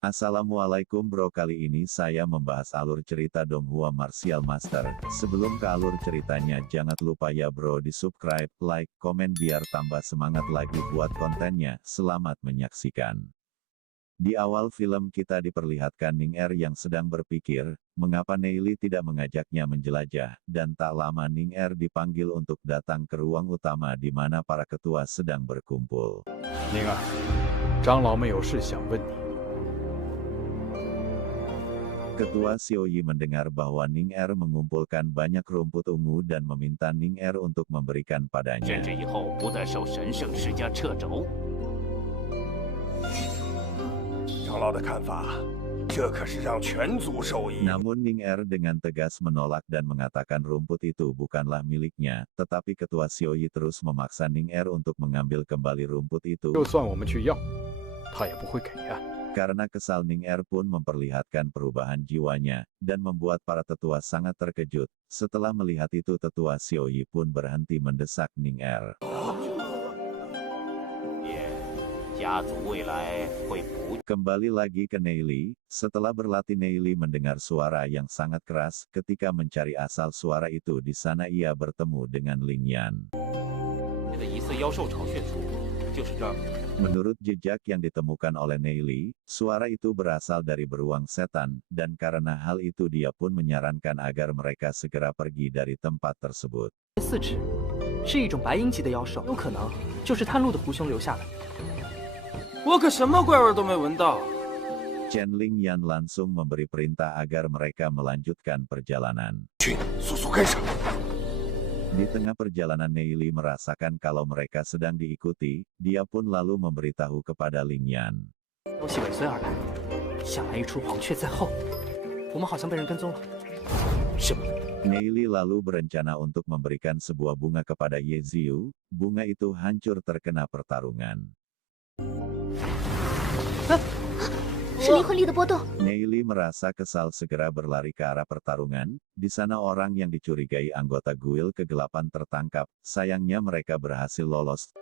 Assalamualaikum bro, kali ini saya membahas alur cerita Donghua Martial Master. Sebelum ke alur ceritanya jangan lupa ya bro di subscribe, like, komen biar tambah semangat lagi buat kontennya. Selamat menyaksikan. Di awal film kita diperlihatkan Ning Er yang sedang berpikir, mengapa Neili tidak mengajaknya menjelajah, dan tak lama Ning Er dipanggil untuk datang ke ruang utama di mana para ketua sedang berkumpul. Ning Er, 长老们有事想问你。 Ketua Xiaoyi mendengar bahwa Ning Er mengumpulkan banyak rumput ungu dan meminta Ning Er untuk memberikan padanya. Namun Ning Er dengan tegas menolak dan mengatakan rumput itu bukanlah miliknya, tetapi Ketua Xiaoyi terus memaksa Ning Er untuk mengambil kembali rumput itu. Karena kesal Ning Er pun memperlihatkan perubahan jiwanya, dan membuat para tetua sangat terkejut. Setelah melihat itu Tetua Xiaoyi pun berhenti mendesak Ning Er. Kembali lagi ke Neili, setelah berlatih Neili mendengar suara yang sangat keras. Ketika mencari asal suara itu di sana ia bertemu dengan Ling Yan. Menurut jejak yang ditemukan oleh Neili, suara itu berasal dari beruang setan, dan karena hal itu dia pun menyarankan agar mereka segera pergi dari tempat tersebut. Chen Ling Yan langsung memberi perintah agar mereka melanjutkan perjalanan. Di tengah perjalanan Neili merasakan kalau mereka sedang diikuti, dia pun lalu memberitahu kepada Ling Yan. Neili lalu berencana untuk memberikan sebuah bunga kepada Ye Ziyu. Bunga itu hancur terkena pertarungan. Neili merasa kesal segera berlari ke arah pertarungan. Di sana orang yang dicurigai anggota guil kegelapan tertangkap. Sayangnya mereka berhasil lolos.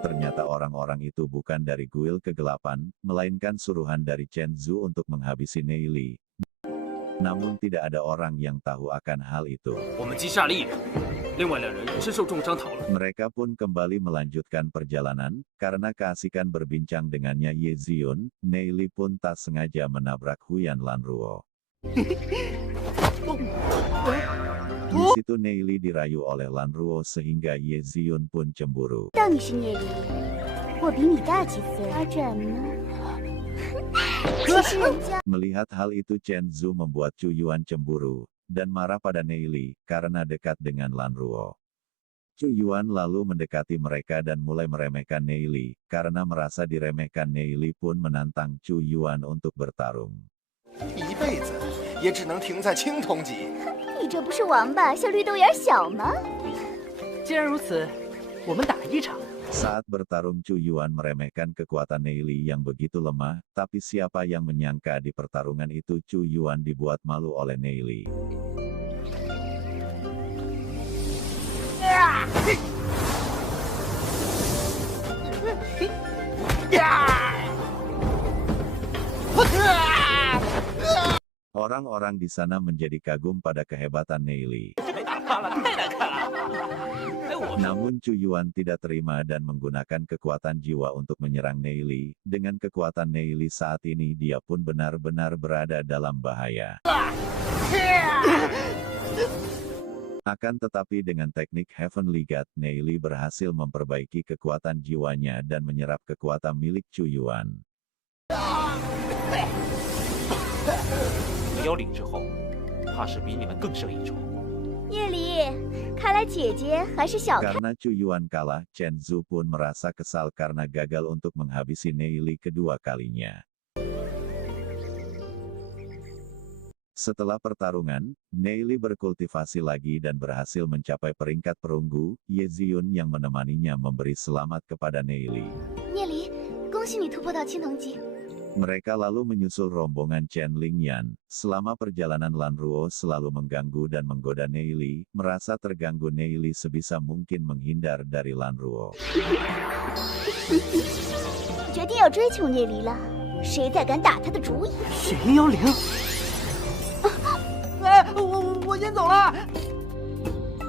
Ternyata orang-orang itu bukan dari guil kegelapan, melainkan suruhan dari Chen Zhu untuk menghabisi Neili. Namun tidak ada orang yang tahu akan hal itu. Mereka pun kembali melanjutkan perjalanan. Karena keasikan berbincang dengannya Ye Ziyun, Neili pun tak sengaja menabrak Huyan Lanruo. Di situ Neili dirayu oleh Lanruo sehingga Ye Ziyun pun cemburu. Melihat hal itu Chen Zhu membuat Chu Yuan cemburu, dan marah pada Neili, karena dekat dengan Lanruo. Chu Yuan lalu mendekati mereka dan mulai meremehkan Neili, karena merasa diremehkan Neili pun menantang Chu Yuan untuk bertarung. Saat bertarung Chu Yuan meremehkan kekuatan Neili yang begitu lemah, tapi siapa yang menyangka di pertarungan itu Chu Yuan dibuat malu oleh Neili. Orang-orang di sana menjadi kagum pada kehebatan Neili. Namun Chu Yuan tidak terima dan menggunakan kekuatan jiwa untuk menyerang Neili. Dengan kekuatan Neili saat ini dia pun benar-benar berada dalam bahaya. Akan tetapi dengan teknik Heavenly God, Neili berhasil memperbaiki kekuatan jiwanya dan menyerap kekuatan milik Chu Yuan. Karena Chu Yuan kalah, Chen Zhu pun merasa kesal karena gagal untuk menghabisi Neili kedua kalinya. Setelah pertarungan, Neili berkultivasi lagi dan berhasil mencapai peringkat perunggu. Ye Ziyun yang menemaninya memberi selamat kepada Neili. Mereka lalu menyusul rombongan Chen Lingyan. Selama perjalanan Lanruo selalu mengganggu dan menggoda Neili, merasa terganggu Neili sebisa mungkin menghindar dari Lanruo. 决定要追求聂离了，谁再敢打他的主意？血鹰妖灵，哎，我先走了。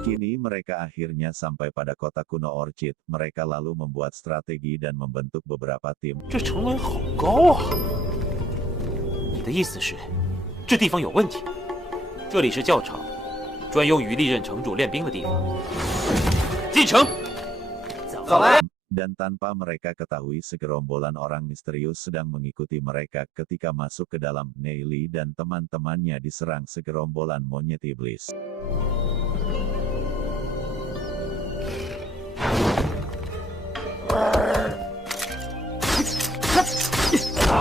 Kini mereka akhirnya sampai pada kota kuno Orchid. Mereka lalu membuat strategi dan membentuk beberapa tim. 这城楼好高啊！你的意思是，这地方有问题？这里是教场，专用于历任城主练兵的地方。进城，走吧。 Dan tanpa mereka ketahui segerombolan orang misterius sedang mengikuti mereka ketika masuk ke dalam. Neili dan teman-temannya diserang segerombolan monyet iblis.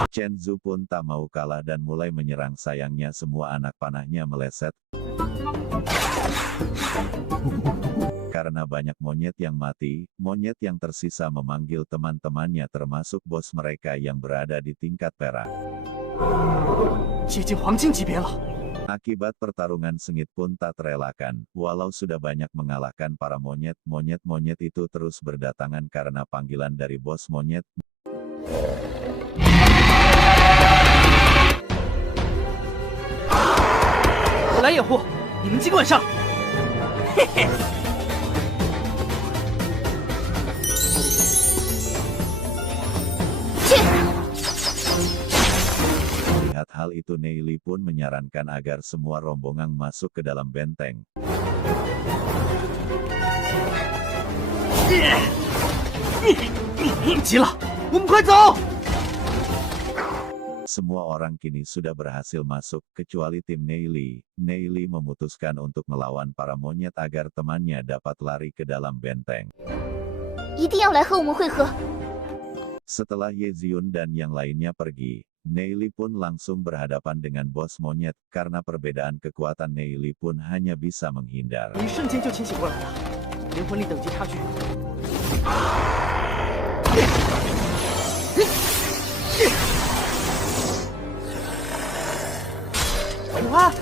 Chen Zhu pun tak mau kalah dan mulai menyerang. Sayangnya semua anak panahnya meleset. Karena banyak monyet yang mati, monyet yang tersisa memanggil teman-temannya termasuk bos mereka yang berada di tingkat perak. 接近黄金级别了。 Akibat pertarungan sengit pun tak terelakkan. Walau sudah banyak mengalahkan para monyet, monyet-monyet itu terus berdatangan karena panggilan dari bos monyet. 我来掩护，你们尽管上。嘿嘿。 Lihat hal itu, Neili pun menyarankan agar semua rombongan masuk ke dalam benteng. 急了，我们快走！ Semua orang kini sudah berhasil masuk, kecuali tim Neili. Neili memutuskan untuk melawan para monyet agar temannya dapat lari ke dalam benteng. 一定要来和我们会合。 Setelah Ye Ziun dan yang lainnya pergi, Neili pun langsung berhadapan dengan bos monyet. Karena perbedaan kekuatan, Neili pun hanya bisa menghindar. 一瞬间就清醒过来了，灵魂力等级差距。 Wah!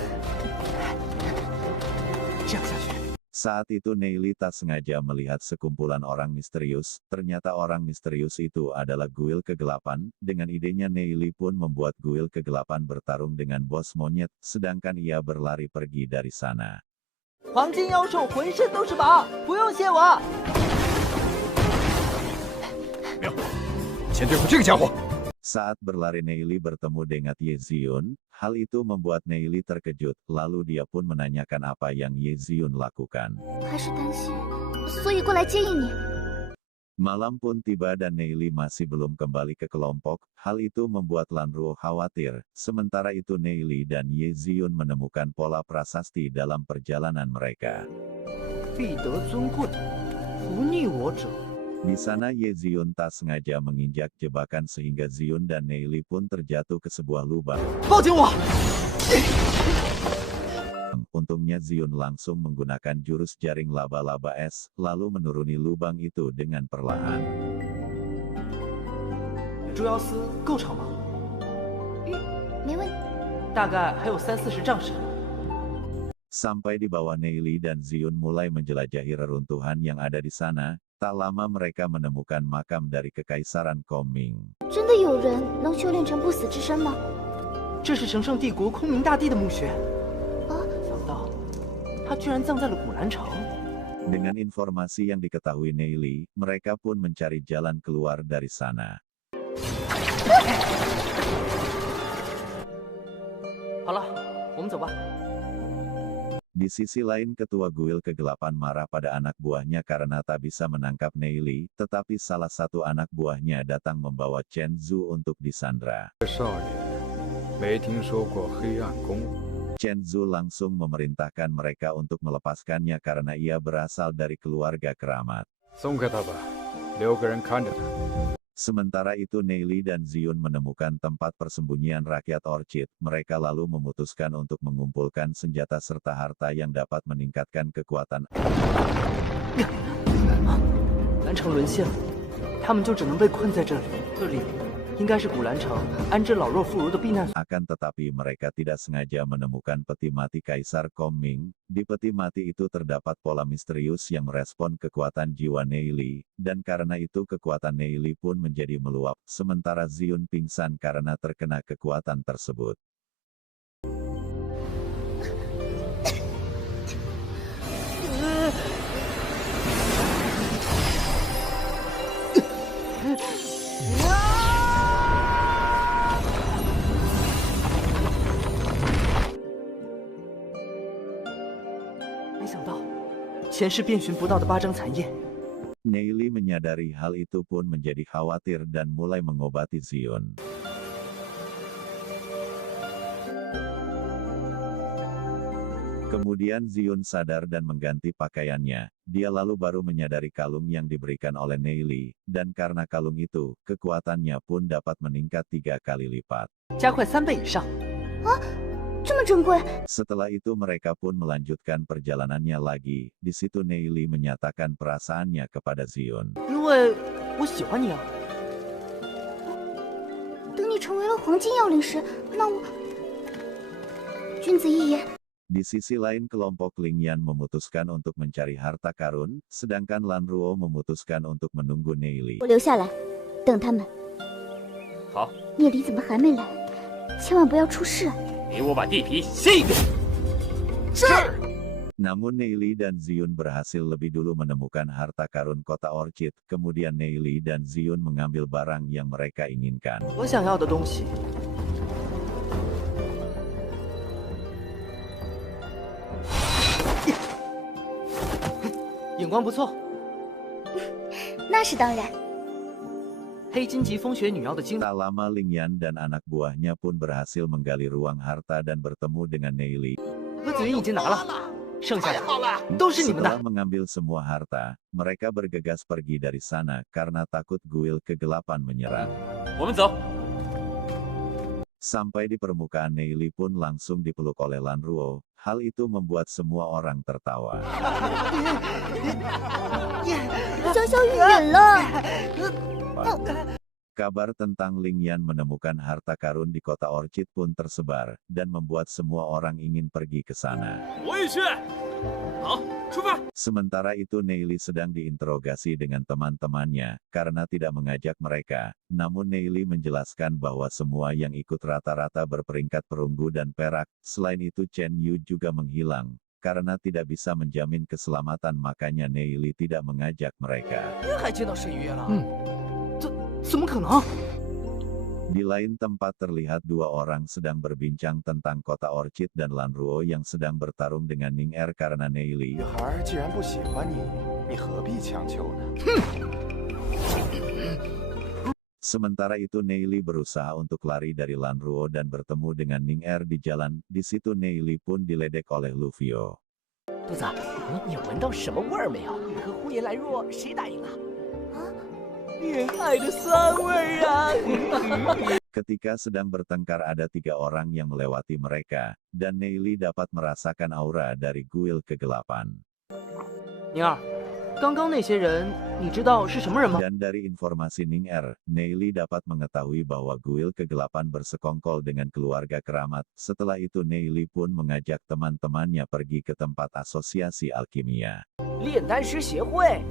这样下去， Saat itu Neili tak sengaja melihat sekumpulan orang misterius. Ternyata orang misterius itu adalah Guil Kegelapan. Dengan idenya Neili pun membuat Guil Kegelapan bertarung dengan bos monyet, sedangkan ia berlari pergi dari sana. 黄金妖兽浑身都是宝，不用谢我。妙，先对付这个家伙。 Saat berlari Neili bertemu dengan Ye Ziun. Hal itu membuat Neili terkejut, lalu dia pun menanyakan apa yang Ye Ziun lakukan. 还是担心，所以过来接应你。 Malam pun tiba dan Neili masih belum kembali ke kelompok. Hal itu membuat Lanruo khawatir. Sementara itu Neili dan Ye Ziun menemukan pola prasasti dalam perjalanan mereka. 必得尊贵，不逆我者。 Di sana Ye Ziun tak sengaja menginjak jebakan sehingga Ziun dan Neili pun terjatuh ke sebuah lubang. 抱紧我！ Untungnya Ziun langsung menggunakan jurus jaring laba-laba es, lalu menuruni lubang itu dengan perlahan. 捉妖丝够长吗？没问题。大概还有30-40丈深。 Sampai di bawah Neili dan Ziun mulai menjelajahi reruntuhan yang ada di sana. Tak lama mereka menemukan makam dari Kekaisaran Koming. 真的有人能修炼成不死之身吗？这是神圣帝国空明大帝的墓穴。啊，想不到，他居然葬在了古兰城。 Dengan informasi yang diketahui Neili, mereka pun mencari jalan keluar dari sana. 好了，我们走吧。 Di sisi lain Ketua Guil Kegelapan marah pada anak buahnya karena tak bisa menangkap Neili, tetapi salah satu anak buahnya datang membawa Chen Zhu untuk disandra. 少爷，没听说过黑暗宫。 Chen Zhu langsung memerintahkan mereka untuk melepaskannya karena ia berasal dari keluarga keramat. 松开他吧，留个人看着他。 Sementara itu Neili dan Ziun menemukan tempat persembunyian rakyat Orchid. Mereka lalu memutuskan untuk mengumpulkan senjata serta harta yang dapat meningkatkan kekuatan. 兰城沦陷了，他们就只能被困在这里。这里应该是古兰城安置老弱妇孺的避难所。 Akan tetapi mereka tidak sengaja menemukan peti mati Kaisar Kongming. Di peti mati itu terdapat pola misterius yang merespon kekuatan jiwa Neili, dan karena itu kekuatan Neili pun menjadi meluap, sementara Zion pingsan karena terkena kekuatan tersebut. Neili menyadari hal itu pun menjadi khawatir dan mulai mengobati Zion. Kemudian Zion sadar dan mengganti pakaiannya. Dia lalu baru menyadari kalung yang diberikan oleh Neili, dan karena kalung itu, kekuatannya pun dapat meningkat 3 kali lipat. 加快3倍以上。 这么珍贵？ Setelah itu mereka pun melanjutkan perjalanannya lagi. Di situ Neili menyatakan perasaannya kepada Zion. 因为我喜欢你啊。等你成为了黄金要领时，那我……君子一言。 Di sisi lain kelompok Lingyan memutuskan untuk mencari harta karun, sedangkan Lanruo memutuskan untuk menunggu Neili. 我留下来，等他们。好，聂离怎么还没来？千万不要出事！ 给我把地皮卸一遍。 Namun Neili dan Zion berhasil lebih dulu menemukan harta karun kota Orchid, kemudian Neili dan Zion mengambil barang yang mereka inginkan. 我想要的东西。 眼光不错， 那是当然。 黑金级风雪女妖的精。 Tak lama Lingyan dan anak buahnya pun berhasil menggali ruang harta dan bertemu dengan Neili. 鸽子云已经拿了，剩下的都是你们 Setelah 的。 mengambil semua harta, mereka bergegas pergi dari sana karena takut Guil kegelapan menyerang. 我们走。 Sampai di permukaan Neili pun langsung dipeluk oleh Lanruo. Hal itu membuat semua orang tertawa. 小小雨忍了。 Kabar tentang Lingyan menemukan harta karun di kota Orchid pun tersebar, dan membuat semua orang ingin pergi ke sana. 我也去。好，出发。 Sementara itu Neili sedang diinterogasi dengan teman-temannya, karena tidak mengajak mereka. Namun Neili menjelaskan bahwa semua yang ikut rata-rata berperingkat perunggu dan perak. Selain itu Chen Yu juga menghilang. Karena tidak bisa menjamin keselamatan makanya Neili tidak mengajak mereka. 还见到沈月了？怎么可能？ Di lain tempat terlihat 2 orang sedang berbincang tentang kota Orchid dan Lanruo yang sedang bertarung dengan Ning-Er karena Neili. 女孩既然不喜欢你，你何必强求呢？ Sementara itu Neili berusaha untuk lari dari Lanruo dan bertemu dengan Ning-Er di jalan. Di situ Neili pun diledek oleh Lufio. 肚子，你闻到什么味儿没有？你和呼延来若谁打赢了？啊，恋爱的酸味啊！ Ketika sedang bertengkar ada 3 orang yang melewati mereka, dan Neili dapat merasakan aura dari Guil kegelapan. 宁儿，刚刚那些人，你知道是什么人吗？ Dan dari informasi Ning-Er, Neili dapat mengetahui bahwa Guil kegelapan bersekongkol dengan keluarga keramat. Setelah itu Neili pun mengajak teman-temannya pergi ke tempat asosiasi alkimia. 炼丹师协会，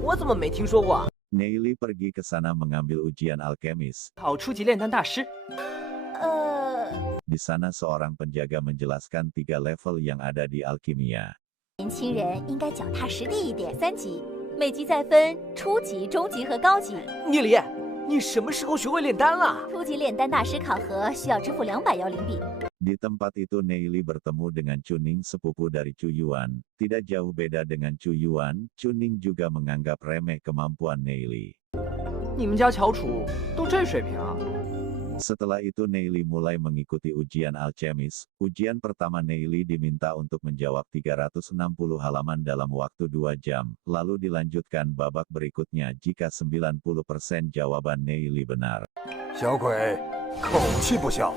我怎么没听说过？ Neili pergi ke sana mengambil ujian alkemis. 考初级炼丹大师。 Di sana seorang penjaga menjelaskan 3 level yang ada di alkimia. 年轻人应该脚踏实地一点。3级，每级再分初级、中级和高级。聂离，你什么时候学会炼丹了？初级炼丹大师考核需要支付200妖灵币。 Di tempat itu Neili bertemu dengan Chuning sepupu dari Chu Yuan. Tidak jauh beda dengan Chu Yuan, Chuning juga menganggap remeh kemampuan Neili. 你们家翘楚都这水平啊？ Setelah itu Neili mulai mengikuti ujian alkemis. Ujian pertama Neili diminta untuk menjawab 360 halaman dalam waktu 2 jam. Lalu dilanjutkan babak berikutnya jika 90% jawaban Neili benar. 小鬼，口气不小。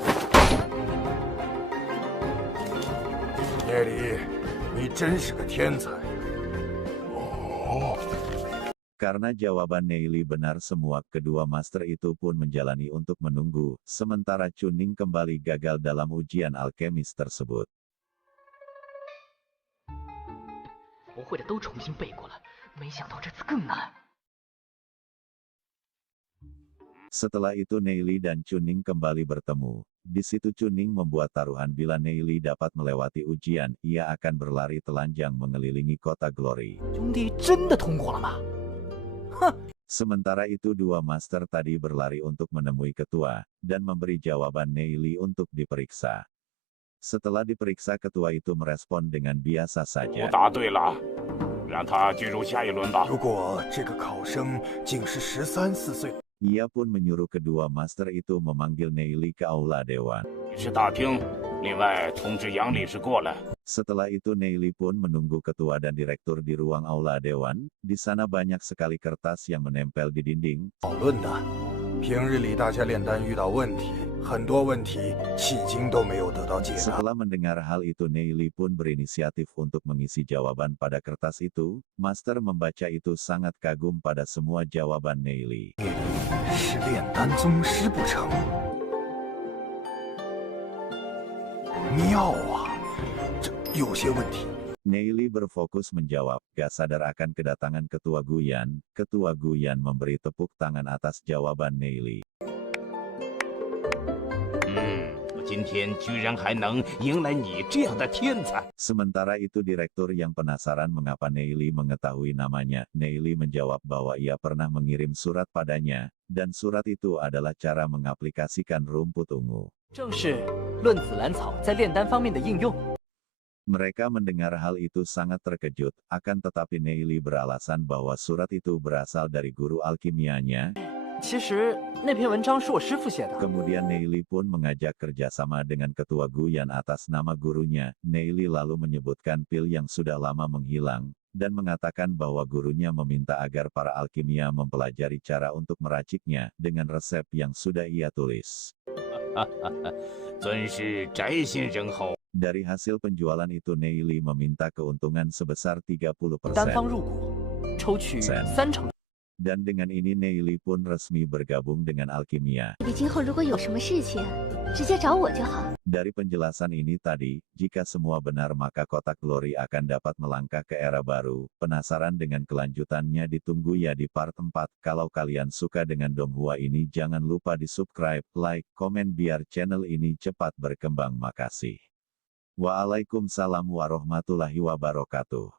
聂离，你真是个天才。哦。Karena jawaban Neili benar semua, kedua master itu pun menjalani untuk menunggu, sementara Chuning kembali gagal dalam ujian alkemis tersebut. 不会的都重新背过了，没想到这次更难。 Setelah itu Neili dan Chuning kembali bertemu. Di situ Chuning membuat taruhan bila Neili dapat melewati ujian, ia akan berlari telanjang mengelilingi kota Glory. 兄弟真的通过了吗？哼！ Sementara itu dua master tadi berlari untuk menemui ketua, dan memberi jawaban Neili untuk diperiksa. Setelah diperiksa ketua itu merespon dengan biasa 我 saja. 答对了，让他进入下一轮吧。如果这个考生竟是13、14岁， Ia pun menyuruh kedua master itu memanggil Neili ke aula dewan. 理事大厅，另外通知杨理事过来。 Setelah itu Neili pun menunggu ketua dan direktur di ruang aula dewan. Di sana banyak sekali kertas yang menempel di dinding. 讨论的。平日里大家炼丹遇到问题，很多问题迄今都没有得到解答。 Setelah mendengar hal itu Neili pun berinisiatif untuk mengisi jawaban pada kertas itu. Master membaca itu sangat kagum pada semua jawaban Neili. 是炼丹宗师不成？妙啊，这有些问题。 Neili berfokus menjawab, gak sadar akan kedatangan Ketua Guyan. Ketua Guyan memberi tepuk tangan atas jawaban Neili. 我今天居然还能迎来你这样的天才！ Sementara itu direktur yang penasaran mengapa Neili mengetahui namanya. Neili menjawab bahwa ia pernah mengirim surat padanya, dan surat itu adalah cara mengaplikasikan rumput ungu. 正是论紫兰草在炼丹方面的应用。 Mereka mendengar hal itu sangat terkejut, akan tetapi Neili beralasan bahwa surat itu berasal dari guru alkimianya. 其实那篇文章是我师傅写的。 Kemudian Neili pun mengajak kerjasama dengan Ketua Guyan atas nama gurunya. Neili lalu menyebutkan pil yang sudah lama menghilang, dan mengatakan bahwa gurunya meminta agar para alkimia mempelajari cara untuk meraciknya dengan resep yang sudah ia tulis. 尊师宅心仁厚。 Dari hasil penjualan itu Neili meminta keuntungan sebesar 30%. 单方入股，抽取30%。 Dan dengan ini Neili pun resmi bergabung dengan alkimia. 你今后如果有什么事情，直接找我就好。 Dari penjelasan ini tadi, jika semua benar maka kotak Glory akan dapat melangkah ke era baru. Penasaran dengan kelanjutannya? Ditunggu ya di part 4. Kalau kalian suka dengan Donghua ini jangan lupa di subscribe, like, komen biar channel ini cepat berkembang. Makasih. Waalaikumsalam warahmatullahi wabarakatuh.